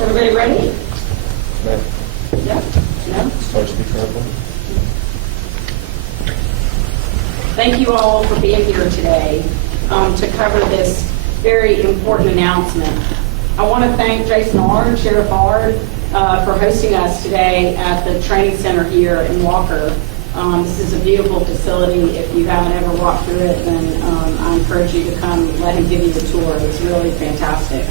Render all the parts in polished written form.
Everybody ready? Ma'am, Yeah? No? start speaker up. Thank you all for being here today to cover this very important announcement. I want to thank Jason Ard, Sheriff Ard, for hosting us today at the training center here in Walker. This is a beautiful facility. If you haven't ever walked through it, then I encourage you to come let him give you a tour. It's really fantastic.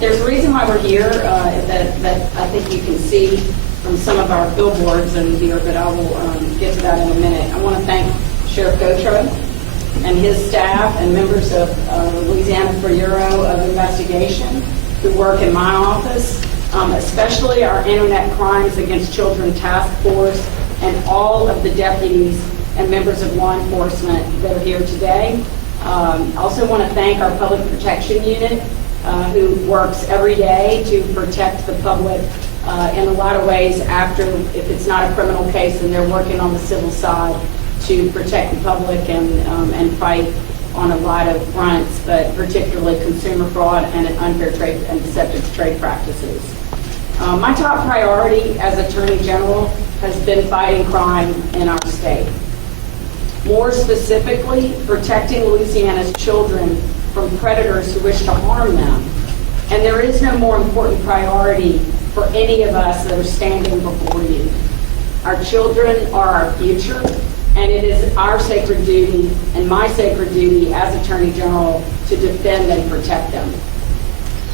There's a reason why we're here that I think you can see from some of our billboards in here, but I will get to that in a minute. I want to thank Sheriff Gautreaux and his staff and members of Louisiana Bureau of Investigation who work in my office especially our Internet Crimes Against Children Task Force and all of the deputies and members of law enforcement that are here today. I also want to thank our Public Protection Unit, who works every day to protect the public in a lot of ways after, if it's not a criminal case, and they're working on the civil side to protect the public and fight on a lot of fronts, but particularly consumer fraud and unfair trade and deceptive trade practices. My top priority as Attorney General has been fighting crime in our state. More specifically, protecting Louisiana's children from predators who wish to harm them. And there is no more important priority for any of us that are standing before you. Our children are our future, and it is our sacred duty and my sacred duty as Attorney General to defend and protect them.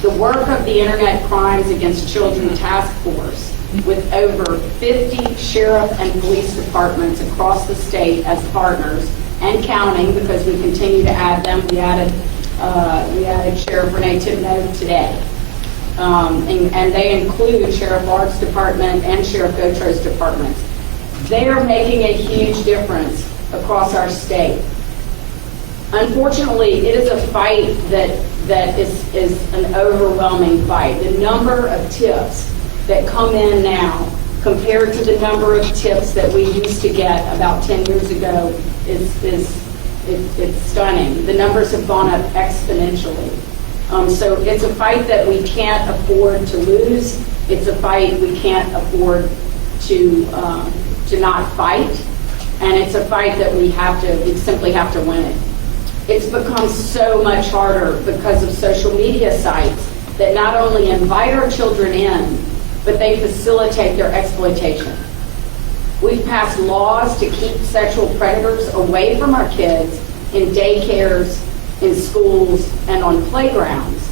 The work of the Internet Crimes Against Children Task Force, with over 50 sheriff and police departments across the state as partners and counting, because we continue to add them. We added Sheriff Renee Thibodeau today. And they include Sheriff Ard's department and Sheriff Gautreau's departments. They are making a huge difference across our state. Unfortunately, it is a fight that is an overwhelming fight. The number of tips that come in now compared to the number of tips that we used to get about 10 years ago it's stunning. The numbers have gone up exponentially. So it's a fight that we can't afford to lose. It's a fight we can't afford to not fight. And it's a fight that we simply have to win it. It's become so much harder because of social media sites that not only invite our children in, but they facilitate their exploitation. We've passed laws to keep sexual predators away from our kids in daycares, in schools, and on playgrounds.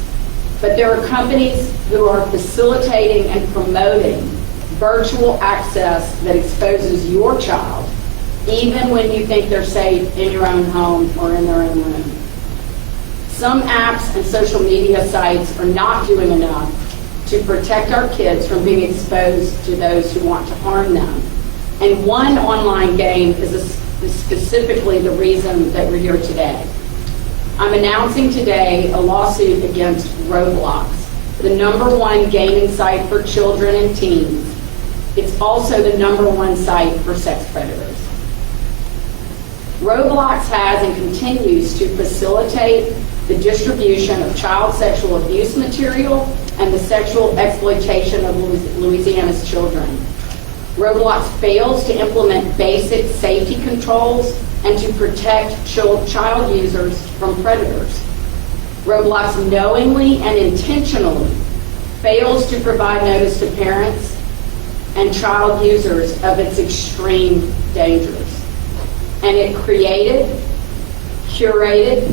But there are companies who are facilitating and promoting virtual access that exposes your child, even when you think they're safe in your own home or in their own room. Some apps and social media sites are not doing enough to protect our kids from being exposed to those who want to harm them. And one online game is specifically the reason that we're here today. I'm announcing today a lawsuit against Roblox, the #1 gaming site for children and teens. It's also the #1 site for sex predators. Roblox has and continues to facilitate the distribution of child sexual abuse material and the sexual exploitation of Louisiana's children. Roblox fails to implement basic safety controls and to protect child users from predators. Roblox knowingly and intentionally fails to provide notice to parents and child users of its extreme dangers. And it created, curated,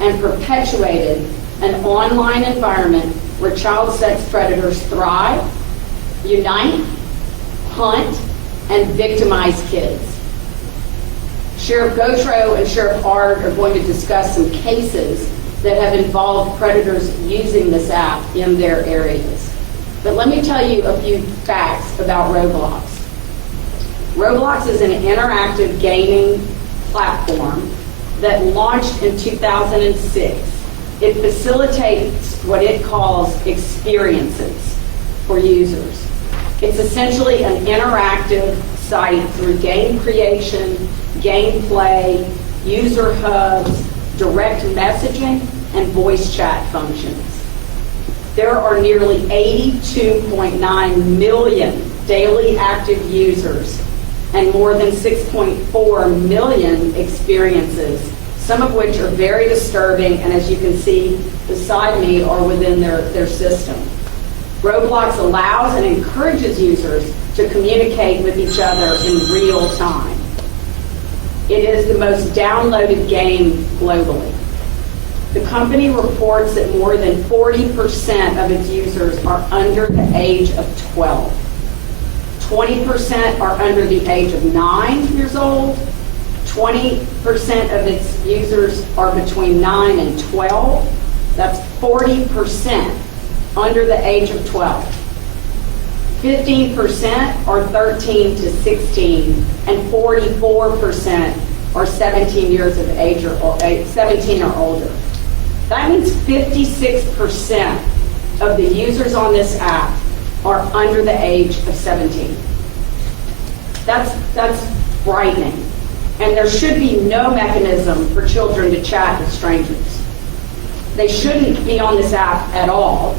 and perpetuated an online environment where child sex predators thrive, unite, hunt, and victimize kids. Sheriff Gautreau and Sheriff Ard are going to discuss some cases that have involved predators using this app in their areas. But let me tell you a few facts about Roblox. Roblox is an interactive gaming platform that launched in 2006. It facilitates what it calls experiences for users. It's essentially an interactive site through game creation, gameplay, user hubs, direct messaging, and voice chat functions. There are nearly 82.9 million daily active users and more than 6.4 million experiences, some of which are very disturbing, and as you can see beside me, are within their system. Roblox allows and encourages users to communicate with each other in real time. It is the most downloaded game globally. The company reports that more than 40% of its users are under the age of 12. 20% are under the age of 9 years old. 20% of its users are between 9 and 12. That's 40% under the age of 12. 15% are 13 to 16, and 44% are 17 years of age or 17 or older. That means 56% of the users on this app are under the age of 17. That's frightening. And there should be no mechanism for children to chat with strangers. They shouldn't be on this app at all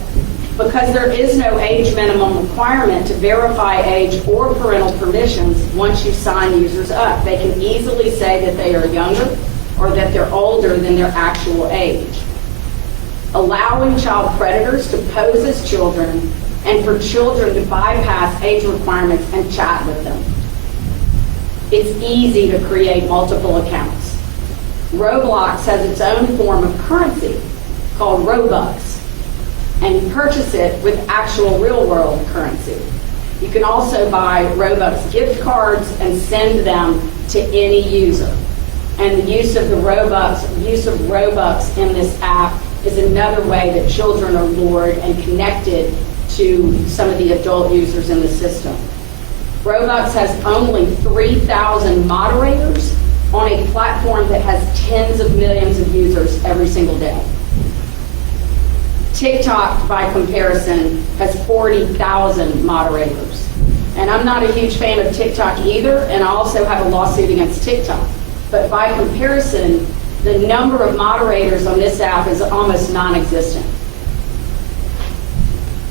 because there is no age minimum requirement to verify age or parental permissions once you sign users up. They can easily say that they are younger or that they're older than their actual age. Allowing child predators to pose as children and for children to bypass age requirements and chat with them. It's easy to create multiple accounts. Roblox has its own form of currency called Robux, and you purchase it with actual real-world currency. You can also buy Robux gift cards and send them to any user. And the use of Robux in this app is another way that children are lured and connected to some of the adult users in the system. Roblox has only 3,000 moderators on a platform that has tens of millions of users every single day. TikTok, by comparison, has 40,000 moderators. And I'm not a huge fan of TikTok either, and I also have a lawsuit against TikTok. But by comparison, the number of moderators on this app is almost non-existent.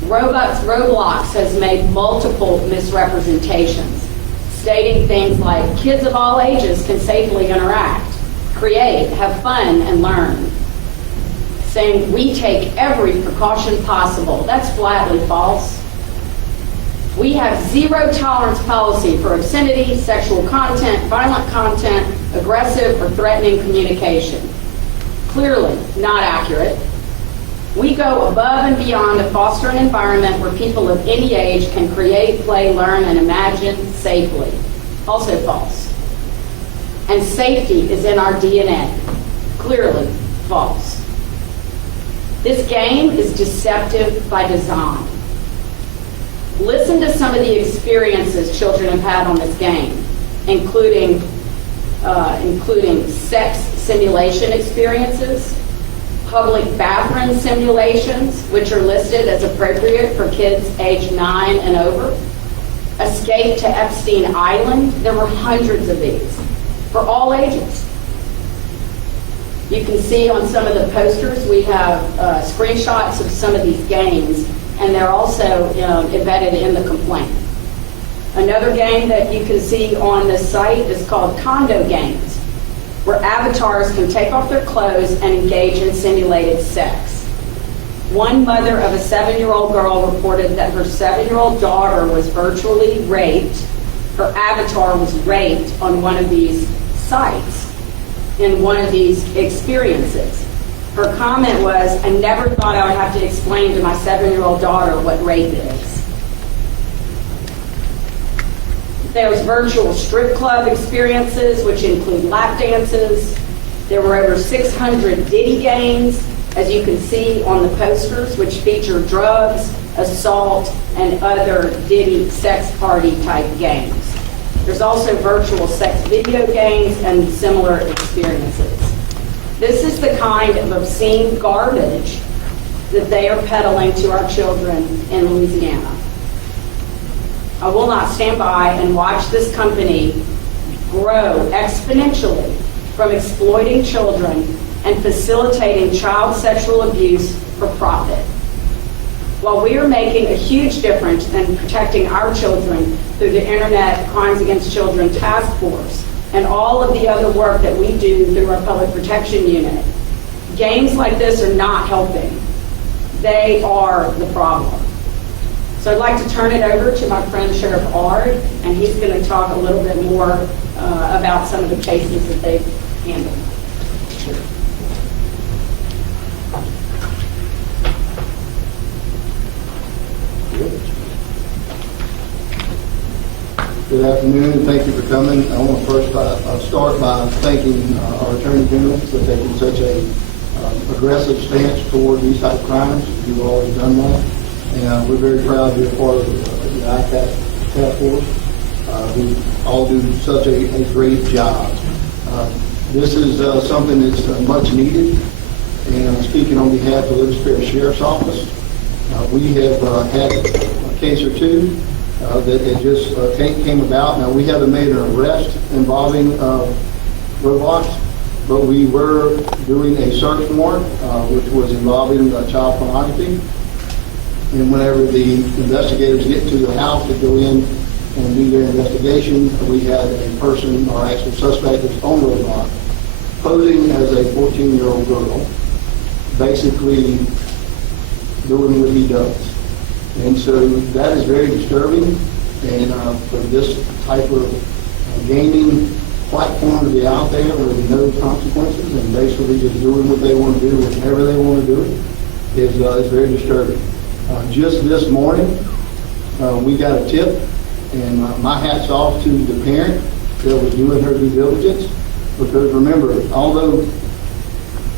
Roblox has made multiple misrepresentations, stating things like kids of all ages can safely interact, create, have fun, and learn. Saying we take every precaution possible. That's flatly false. We have zero tolerance policy for obscenity, sexual content, violent content, aggressive or threatening communication. Clearly not accurate. We go above and beyond to foster an environment where people of any age can create, play, learn, and imagine safely. Also false. And safety is in our DNA. Clearly false. This game is deceptive by design. Listen to some of the experiences children have had on this game, including sex simulation experiences, public bathroom simulations, which are listed as appropriate for kids age 9 and over, escape to Epstein Island. There were hundreds of these for all ages. You can see on some of the posters we have screenshots of some of these games, and they're also embedded in the complaint. Another game that you can see on this site is called Condo Games, where avatars can take off their clothes and engage in simulated sex. One mother of a 7-year-old girl reported that her 7-year-old daughter was virtually raped. Her avatar was raped on one of these sites, in one of these experiences. Her comment was, "I never thought I would have to explain to my 7-year-old daughter what rape is." There's virtual strip club experiences, which include lap dances. There were over 600 Diddy games, as you can see on the posters, which feature drugs, assault, and other Diddy sex party type games. There's also virtual sex video games and similar experiences. This is the kind of obscene garbage that they are peddling to our children in Louisiana. I will not stand by and watch this company grow exponentially from exploiting children and facilitating child sexual abuse for profit. While we are making a huge difference in protecting our children through the Internet Crimes Against Children Task Force and all of the other work that we do through our Public Protection Unit, games like this are not helping. They are the problem. So I'd like to turn it over to my friend Sheriff Ard, and he's going to talk a little bit more about some of the cases that they've handled. Good afternoon, and thank you for coming. I want to first start by thanking our Attorney General for taking such a aggressive stance toward these type of crimes. You've always done that, and we're very proud to be a part of the ICAC task force, who all do such a great job. This is something that's much needed, and I'm speaking on behalf of the Livingstone Sheriff's Office. We have had a case or two that had just came about. Now, we haven't made an arrest involving Roblox, but we were doing a search warrant, which was involving child pornography. And whenever the investigators get to the house to go in and do their investigation, we had a person, or actual suspect, that's on Roblox, posing as a 14-year-old girl, basically doing what he does. And so that is very disturbing, and for this type of gaming platform to be out there with no consequences and basically just doing what they want to do whenever they want to do it is very disturbing. Just this morning, we got a tip, and my hat's off to the parent that was doing her due diligence, because remember, although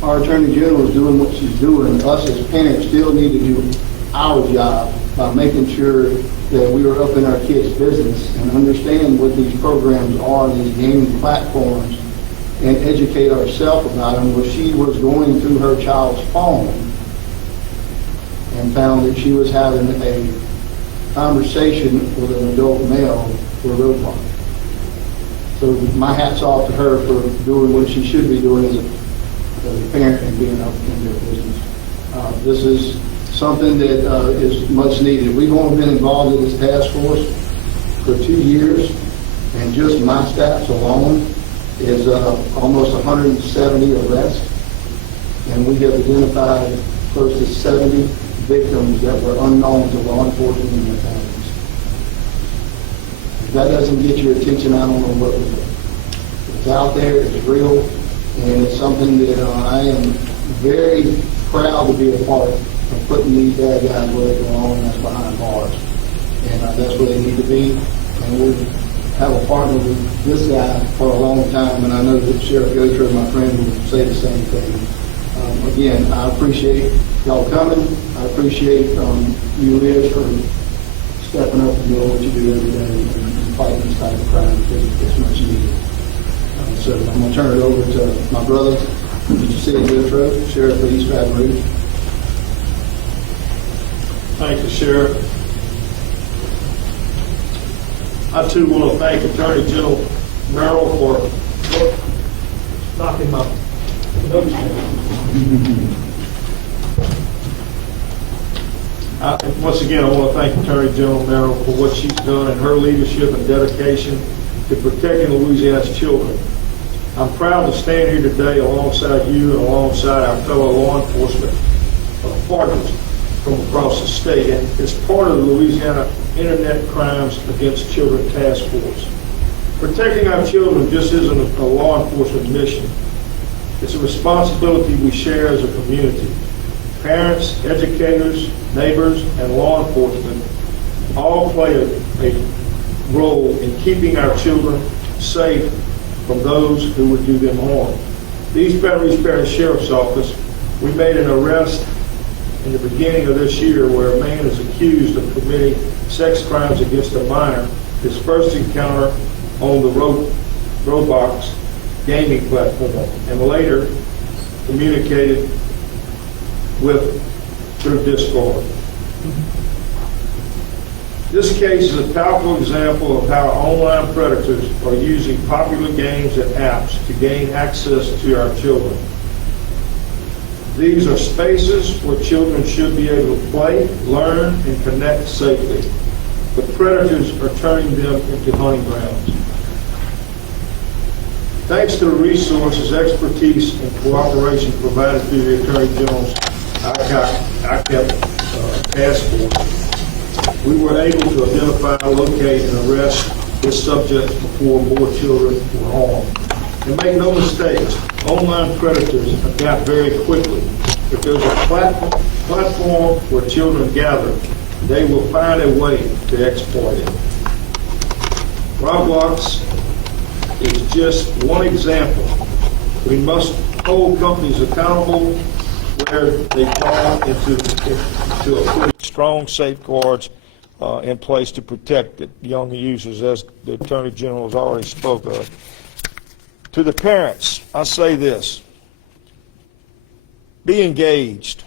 our Attorney General is doing what she's doing, us as parents still need to do our job by making sure that we are up in our kids' business and understand what these programs are, these gaming platforms, and educate ourselves about them. Well, she was going through her child's phone and found that she was having a conversation with an adult male for Roblox. So my hat's off to her for doing what she should be doing as a parent and being up in their business. This is something that is much needed. We've only been involved in this task force for 2 years, and just my stats alone is almost 170 arrests, and we have identified close to 70 victims that were unknown to law enforcement and their families. If that doesn't get your attention, I don't know what will. It's out there, it's real, and it's something that I am very proud to be a part of putting these bad guys where they belong, and that's behind bars. And that's where they need to be. And we'll have a partner with this guy for a long time, and I know that Sheriff Gautreaux, my friend, will say the same thing. Again, I appreciate y'all coming. I appreciate you, Liz, for stepping up and doing what you do every day and fighting this type of crime, because it's much needed. So I'm going to turn it over to my brother, Mr. Sid Gautreaux, Sheriff of East Baton Rouge. Thank you, Sheriff. I too want to thank Attorney General Murrill for knocking my notes down. Once again, I want to thank Attorney General Murrill for what she's done and her leadership and dedication to protecting Louisiana's children. I'm proud to stand here today alongside you and alongside our fellow law enforcement partners from across the state, and it's part of the Louisiana Internet Crimes Against Children Task Force. Protecting our children just isn't a law enforcement mission. It's a responsibility we share as a community. Parents, educators, neighbors, and law enforcement all play a role in keeping our children safe from those who would do them harm. The East Baton Rouge Parish Sheriff's Office, we made an arrest in the beginning of this year where a man is accused of committing sex crimes against a minor, his first encounter on the Roblox gaming platform, and later communicated with through Discord. This case is a powerful example of how online predators are using popular games and apps to gain access to our children. These are spaces where children should be able to play, learn, and connect safely. But predators are turning them into hunting grounds. Thanks to the resources, expertise, and cooperation provided through the Attorney General's ICAP task force, we were able to identify, locate, and arrest this subject before more children were harmed. And make no mistakes, online predators adapt very quickly. If there's a platform where children gather, they will find a way to exploit it. Roblox is just one example. We must hold companies accountable where they fall into a strong safeguards in place to protect the young users, as the Attorney General has already spoke of. To the parents, I say this: be engaged.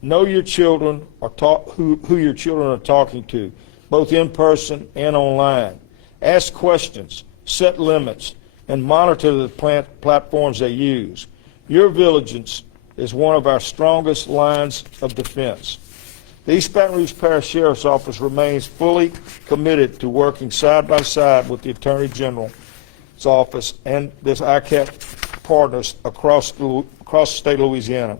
Know your children, or who your children are talking to, both in person and online. Ask questions, set limits, and monitor the platforms they use. Your vigilance is one of our strongest lines of defense. The East Baton Rouge Parish Sheriff's Office remains fully committed to working side by side with the Attorney General's Office and this ICAP partners across the state of Louisiana.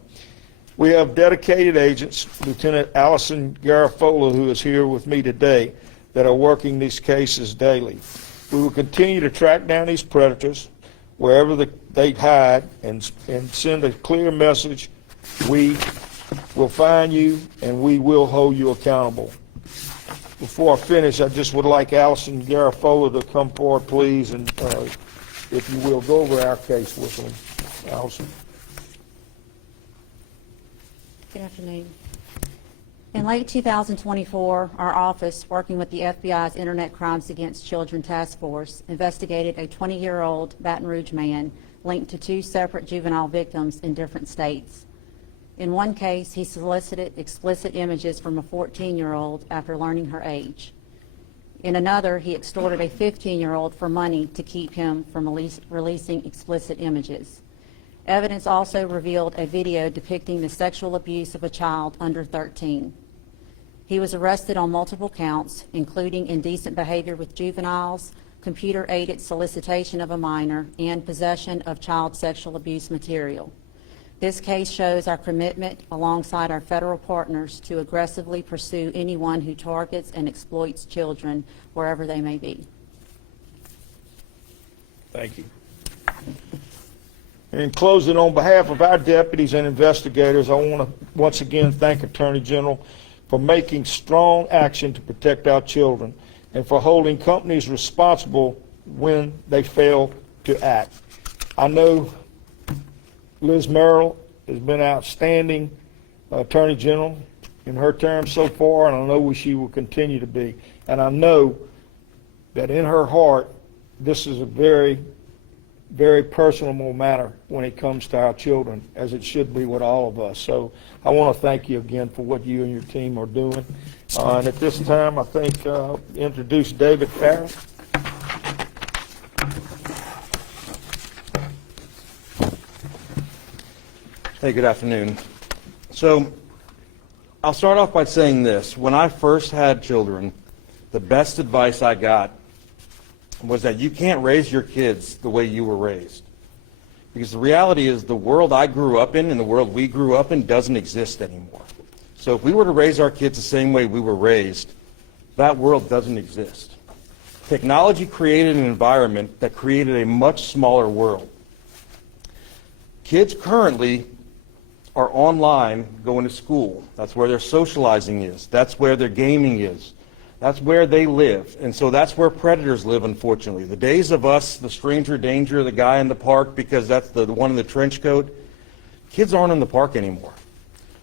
We have dedicated agents, Lieutenant Allison Garafola, who is here with me today, that are working these cases daily. We will continue to track down these predators wherever they hide and send a clear message: we will find you and we will hold you accountable. Before I finish, I just would like Allison Garafola to come forward, please, and if you will, go over our case with them. Allison. Good afternoon. In late 2024, our office, working with the FBI's Internet Crimes Against Children Task Force, investigated a 20-year-old Baton Rouge man linked to 2 separate juvenile victims in different states. In one case, he solicited explicit images from a 14-year-old after learning her age. In another, he extorted a 15-year-old for money to keep him from releasing explicit images. Evidence also revealed a video depicting the sexual abuse of a child under 13. He was arrested on multiple counts, including indecent behavior with juveniles, computer-aided solicitation of a minor, and possession of child sexual abuse material. This case shows our commitment alongside our federal partners to aggressively pursue anyone who targets and exploits children wherever they may be. Thank you. In closing, on behalf of our deputies and investigators, I want to once again thank Attorney General for making strong action to protect our children and for holding companies responsible when they fail to act. I know Liz Murrill has been outstanding Attorney General in her term so far, and I know she will continue to be. And I know that in her heart, this is a very, very personal matter when it comes to our children, as it should be with all of us. So I want to thank you again for what you and your team are doing. And at this time, I think introduce David Farrell. Hey, good afternoon. So I'll start off by saying this. When I first had children, the best advice I got was that you can't raise your kids the way you were raised. Because the reality is the world I grew up in and the world we grew up in doesn't exist anymore. So if we were to raise our kids the same way we were raised, that world doesn't exist. Technology created an environment that created a much smaller world. Kids currently are online going to school. That's where their socializing is. That's where their gaming is. That's where they live. And so that's where predators live, unfortunately. The days of us, the stranger danger, the guy in the park because that's the one in the trench coat, kids aren't in the park anymore.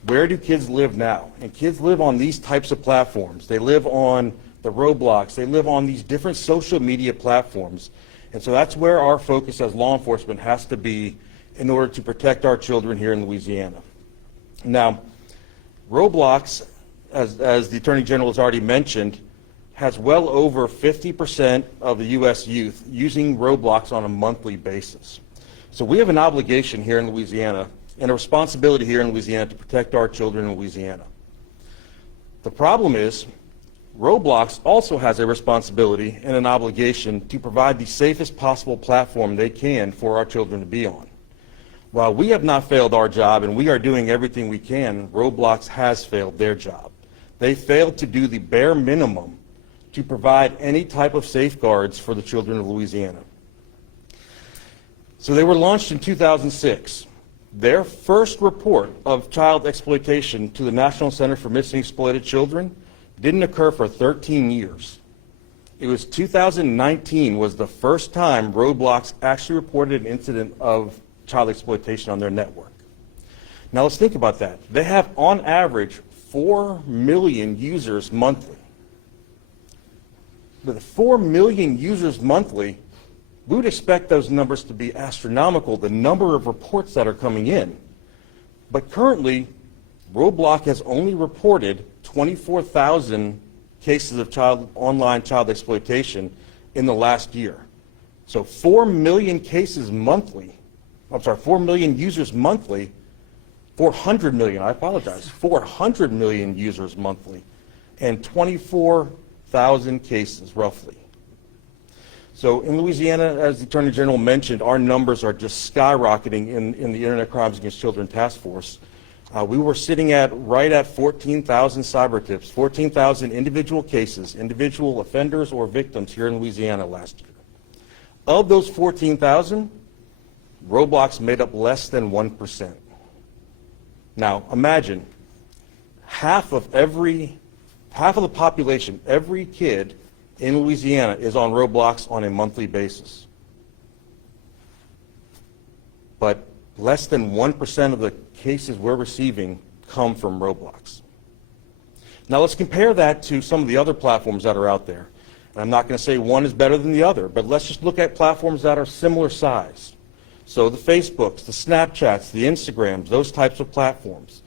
Where do kids live now? And kids live on these types of platforms. They live on the Roblox. They live on these different social media platforms. And so that's where our focus as law enforcement has to be in order to protect our children here in Louisiana. Now, Roblox, as the Attorney General has already mentioned, has well over 50% of the U.S. youth using Roblox on a monthly basis. So we have an obligation here in Louisiana and a responsibility here in Louisiana to protect our children in Louisiana. The problem is Roblox also has a responsibility and an obligation to provide the safest possible platform they can for our children to be on. While we have not failed our job and we are doing everything we can, Roblox has failed their job. They failed to do the bare minimum to provide any type of safeguards for the children of Louisiana. So they were launched in 2006. Their first report of child exploitation to the National Center for Missing and Exploited Children didn't occur for 13 years. It was 2019 was the first time Roblox actually reported an incident of child exploitation on their network. Now let's think about that. They have on average 4 million users monthly. with 4 million users monthly, we would expect those numbers to be astronomical, the number of reports that are coming in. But currently, Roblox has only reported 24,000 cases of online child exploitation in the last year. So 4 million cases monthly, 4 million users monthly, 400 million, I apologize, 400 million users monthly, and 24,000 cases roughly. So in Louisiana, as the Attorney General mentioned, our numbers are just skyrocketing in the Internet Crimes Against Children Task Force. We were sitting right at 14,000 cyber tips, 14,000 individual cases, individual offenders or victims here in Louisiana last year. Of those 14,000, Roblox made up less than 1%. Now imagine, half of the population, every kid in Louisiana is on Roblox on a monthly basis. But less than 1% of the cases we're receiving come from Roblox. Now let's compare that to some of the other platforms that are out there. And I'm not going to say one is better than the other, but let's just look at platforms that are similar size. So the Facebooks, the Snapchats, the Instagrams, those types of platforms.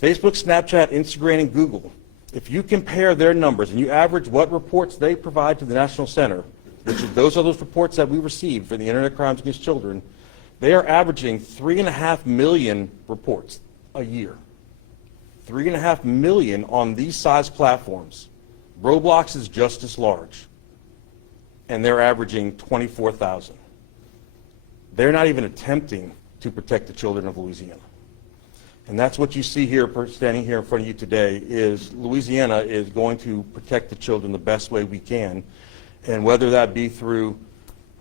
Facebook, Snapchat, Instagram, and Google. If you compare their numbers and you average what reports they provide to the National Center, those are those reports that we receive for the Internet Crimes Against Children, they are averaging 3.5 million reports a year. 3.5 million on these size platforms. Roblox is just as large, and they're averaging 24,000. They're not even attempting to protect the children of Louisiana. And that's what you see here, standing here in front of you today, is Louisiana is going to protect the children the best way we can. And whether that be through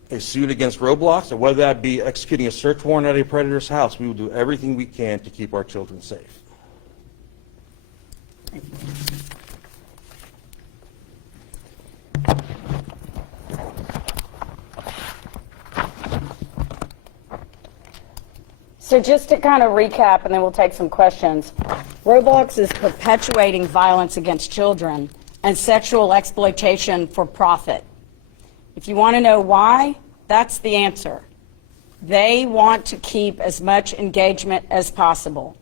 a suit against Roblox or whether that be executing a search warrant at a predator's house, we will do everything we can to keep our children safe. So just to kind of recap, and then we'll take some questions. Roblox is perpetuating violence against children and sexual exploitation for profit. If you want to know why, that's the answer. They want to keep as much engagement as possible.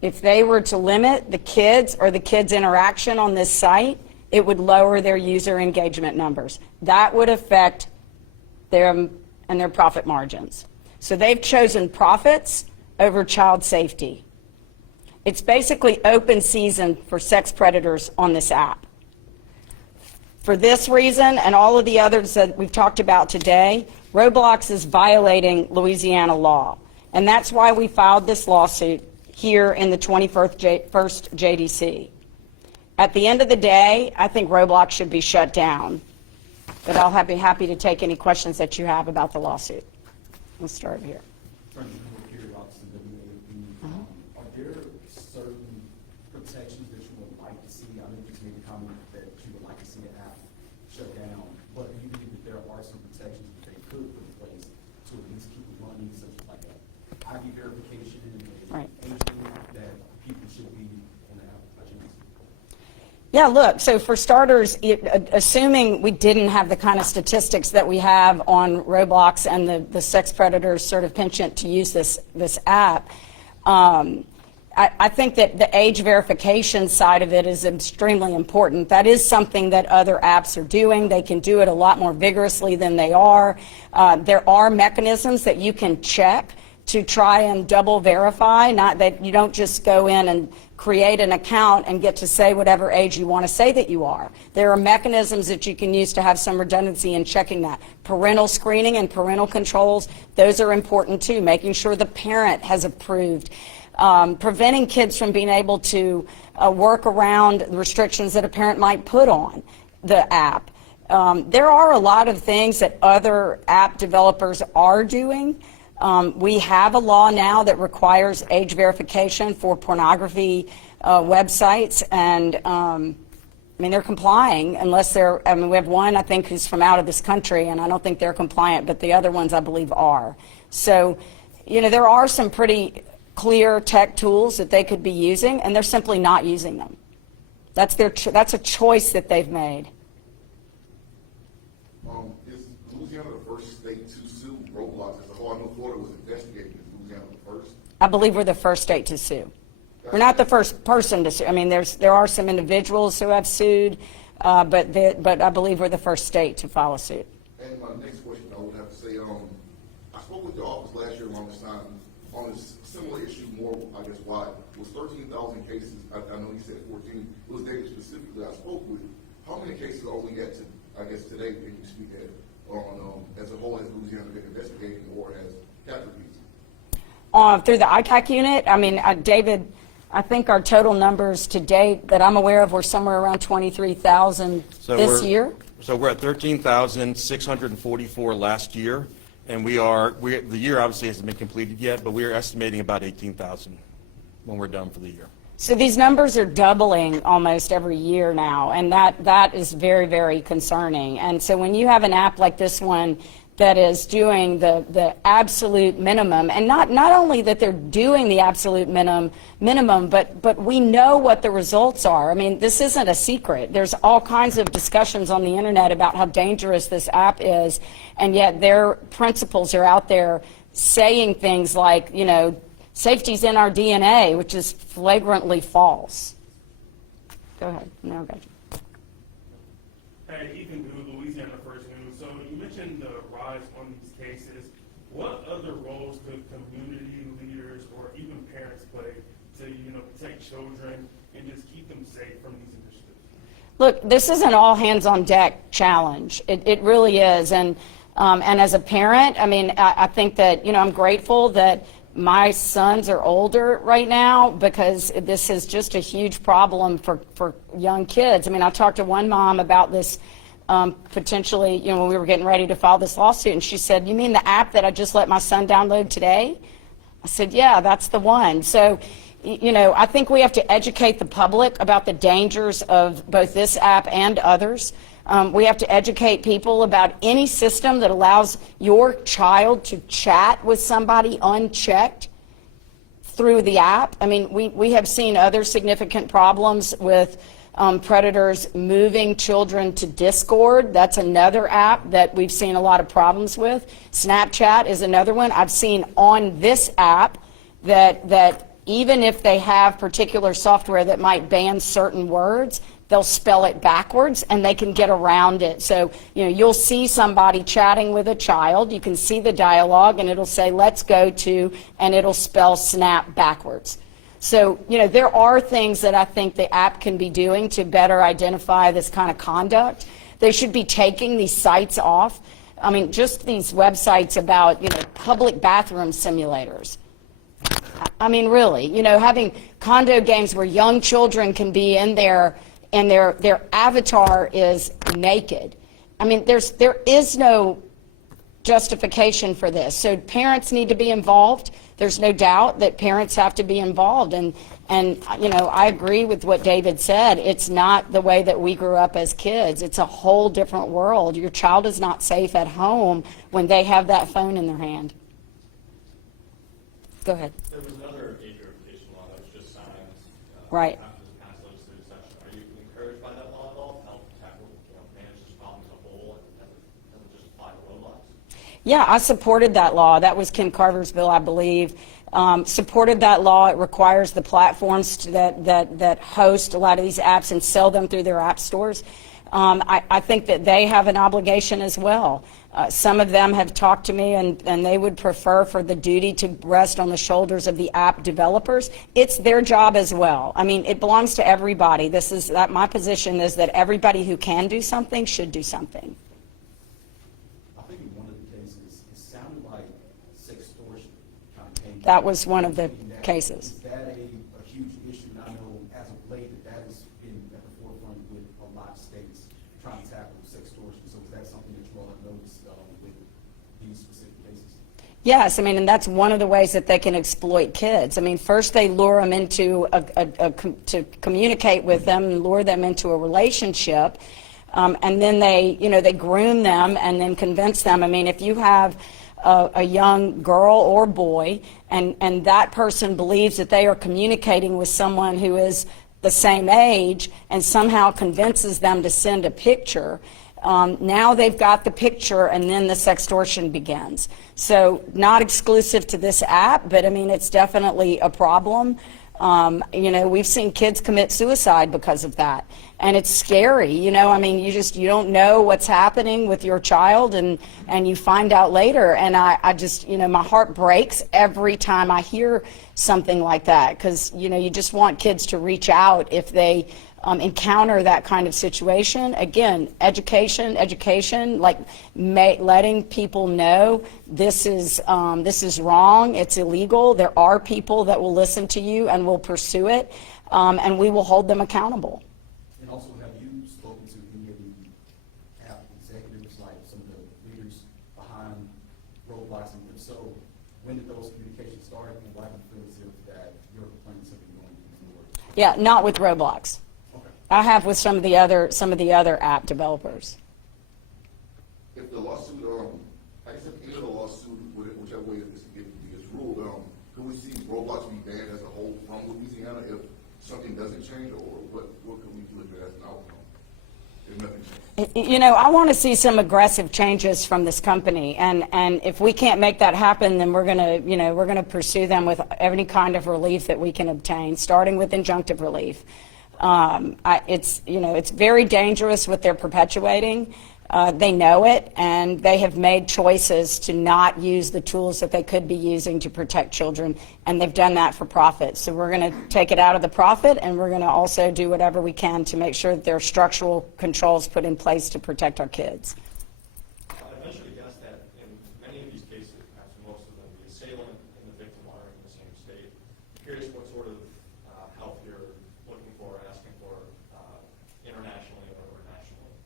If they were to limit the kids or the kids' interaction on this site, it would lower their user engagement numbers. That would affect their profit margins. So they've chosen profits over child safety. It's basically open season for sex predators on this app. For this reason and all of the others that we've talked about today, Roblox is violating Louisiana law. And that's why we filed this lawsuit here in the 21st JDC. At the end of the day, I think Roblox should be shut down. But I'll be happy to take any questions that you have about the lawsuit. We'll start here. Are there certain protections that you would like to see? I know you just made a comment that you would like to see an app shut down, but do you believe that there are some protections that they could put in place to at least keep it running, such as like a ID verification and Right. aging that people should be on the app? Yeah, look, so for starters, assuming we didn't have the kind of statistics that we have on Roblox and the sex predators sort of penchant to use this app, I think that the age verification side of it is extremely important. That is something that other apps are doing. They can do it a lot more vigorously than they are. There are mechanisms that you can check to try and double verify, not that you don't just go in and create an account and get to say whatever age you want to say that you are. There are mechanisms that you can use to have some redundancy in checking that. Parental screening and parental controls, those are important too, making sure the parent has approved. Preventing kids from being able to work around restrictions that a parent might put on the app. There are a lot of things that other app developers are doing. We have a law now that requires age verification for pornography websites, and I mean, they're complying unless they're, I mean, we have one, I think, who's from out of this country, and I don't think they're compliant, but the other ones, I believe, are. So, you know, there are some pretty clear tech tools that they could be using, and they're simply not using them. That's a choice that they've made. Is Louisiana the first state to sue Roblox as a whole? I know Florida was investigating. Is Louisiana the first? I believe we're the first state to sue. We're not the first person to sue. I mean, there are some individuals who have sued, but I believe we're the first state to file a suit. And my next question, I would have to say, I spoke with your office last year around this time on this similar issue, more, I guess, why. It was 13,000 cases. I know you said 14. It was data specifically I spoke with. How many cases are we at, I guess, today, can you speak at, on, as a whole, has Louisiana been investigating or has captured these? Through the ICAC unit, I mean, David, I think our total numbers to date that I'm aware of were somewhere around 23,000 this year. So we're at 13,644 last year, and the year obviously hasn't been completed yet, but we're estimating about 18,000 when we're done for the year. So these numbers are doubling almost every year now, and that is very, very concerning. And so when you have an app like this one that is doing the absolute minimum, and not only that they're doing the absolute minimum, but we know what the results are. I mean, this isn't a secret. There's all kinds of discussions on the internet about how dangerous this app is, and yet their principals are out there saying things like, you know, safety's in our DNA, which is flagrantly false. Go ahead. No, I got you. Hey, Ethan Good, Louisiana First News. So you mentioned the rise on these cases. What other roles could community leaders or even parents play to, protect children and just keep them safe from these initiatives? Look, this is an all-hands-on-deck challenge. It really is. And as a parent, I mean, I think that, I'm grateful that my sons are older right now because this is just a huge problem for young kids. I mean, I talked to one mom about this potentially, when we were getting ready to file this lawsuit, and she said, "You mean the app that I just let my son download today?" I said, "Yeah, that's the one." So, I think we have to educate the public about the dangers of both this app and others. We have to educate people about any system that allows your child to chat with somebody unchecked through the app. I mean, we have seen other significant problems with predators moving children to Discord. That's another app that we've seen a lot of problems with. Snapchat is another one. I've seen on this app that even if they have particular software that might ban certain words, they'll spell it backwards and they can get around it. So, you'll see somebody chatting with a child, you can see the dialogue, and it'll say, "Let's go to," and it'll spell snap backwards. So, there are things that I think the app can be doing to better identify this kind of conduct. They should be taking these sites off. I mean, just these websites about, public bathroom simulators. I mean, really, having condo games where young children can be in there and their avatar is naked. I mean, there is no justification for this. So parents need to be involved. There's no doubt that parents have to be involved. And I agree with what David said. It's not the way that we grew up as kids. It's a whole different world. Your child is not safe at home when they have that phone in their hand. Go ahead. There was another age verification law that was just signed. Right. After this past legislative session. Are you encouraged by that law at all to help tackle, manage this problem as a whole and doesn't just apply to Roblox? Yeah, I supported that law. That was Ken Carter's bill, I believe. Supported that law. It requires the platforms that host a lot of these apps and sell them through their app stores. I think that they have an obligation as well. Some of them have talked to me and they would prefer for the duty to rest on the shoulders of the app developers. It's their job as well. I mean, it belongs to everybody. My position is that everybody who can do something should do something. I think in one of the cases, it sounded like sextortion kind of came. That was one of the cases. Is that a huge issue? And I know as of late that has been at the forefront with a lot of states trying to tackle sextortion. So is that something that you all have noticed with these specific cases? Yes, I mean, and that's one of the ways that they can exploit kids. I mean, first they lure them into to communicate with them and lure them into a relationship, and then they groom them and then convince them. I mean, if you have a young girl or boy and that person believes that they are communicating with someone who is the same age and somehow convinces them to send a picture, Now they've got the picture, and then the sextortion begins. So not exclusive to this app, but I mean, it's definitely a problem. We've seen kids commit suicide because of that. And it's scary, I mean, you don't know what's happening with your child, and you find out later. And I just, my heart breaks every time I hear something like that, because, you just want kids to reach out if they encounter that kind of situation. Again, education, like letting people know this is wrong, it's illegal. There are people that will listen to you and will pursue it, and we will hold them accountable. And also, have you spoken to any of the app executives, like some of the leaders behind Roblox, and if so, when did those communications start, and why do you feel as if that your complaints have been going forward? Yeah, not with Roblox. I have with some of the other app developers. If the lawsuit, I guess if any of the lawsuit, whichever way it gets ruled, could we see Roblox be banned as a whole from Louisiana if something doesn't change, or what could we do as an outcome if nothing changes? I want to see some aggressive changes from this company, and if we can't make that happen, then we're gonna pursue them with any kind of relief that we can obtain, starting with injunctive relief. It's very dangerous what they're perpetuating. They know it, and they have made choices to not use the tools that they could be using to protect children, and they've done that for profit. So we're going to take it out of the profit, and we're going to also do whatever we can to make sure that there are structural controls put in place to protect our kids. I venture to guess that in many of these cases, perhaps most of them, the assailant and the victim are in the same state. I'm curious what sort of help you're looking for, asking for internationally or nationally.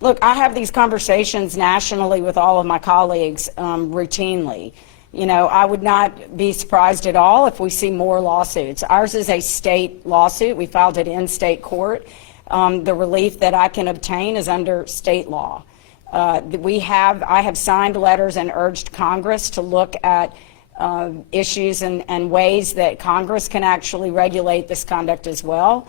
Look, I have these conversations nationally with all of my colleagues routinely. I would not be surprised at all if we see more lawsuits. Ours is a state lawsuit. We filed it in state court. The relief that I can obtain is under state law. I have signed letters and urged Congress to look at issues and ways that Congress can actually regulate this conduct as well,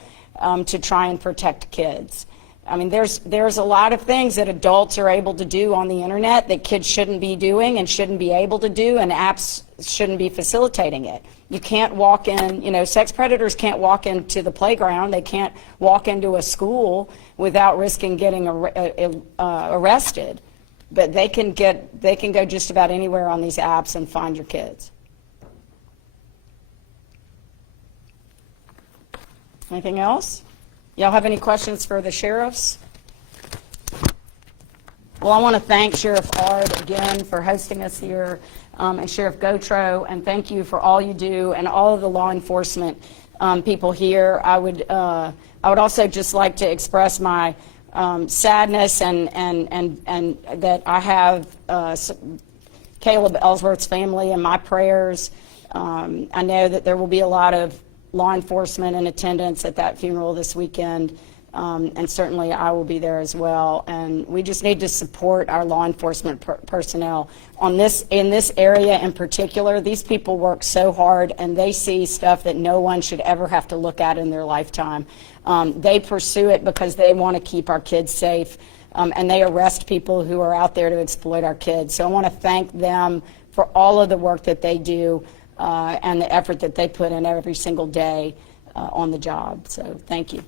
to try and protect kids. I mean, there's a lot of things that adults are able to do on the internet that kids shouldn't be doing and shouldn't be able to do, and apps shouldn't be facilitating it. You can't walk in, sex predators can't walk into the playground. They can't walk into a school without risking getting arrested. But they can go just about anywhere on these apps and find your kids. Anything else? Y'all have any questions for the sheriffs? Well, I want to thank Sheriff Ard again for hosting us here, and Sheriff Gautreaux, and thank you for all you do and all of the law enforcement people here. I would also just like to express my sadness and that I have Caleb Ellsworth's family in my prayers. I know that there will be a lot of law enforcement in attendance at that funeral this weekend, and certainly I will be there as well. And we just need to support our law enforcement personnel in this area in particular. These people work so hard, and they see stuff that no one should ever have to look at in their lifetime. They pursue it because they want to keep our kids safe, and they arrest people who are out there to exploit our kids. So I want to thank them for all of the work that they do, and the effort that they put in every single day on the job. So thank you.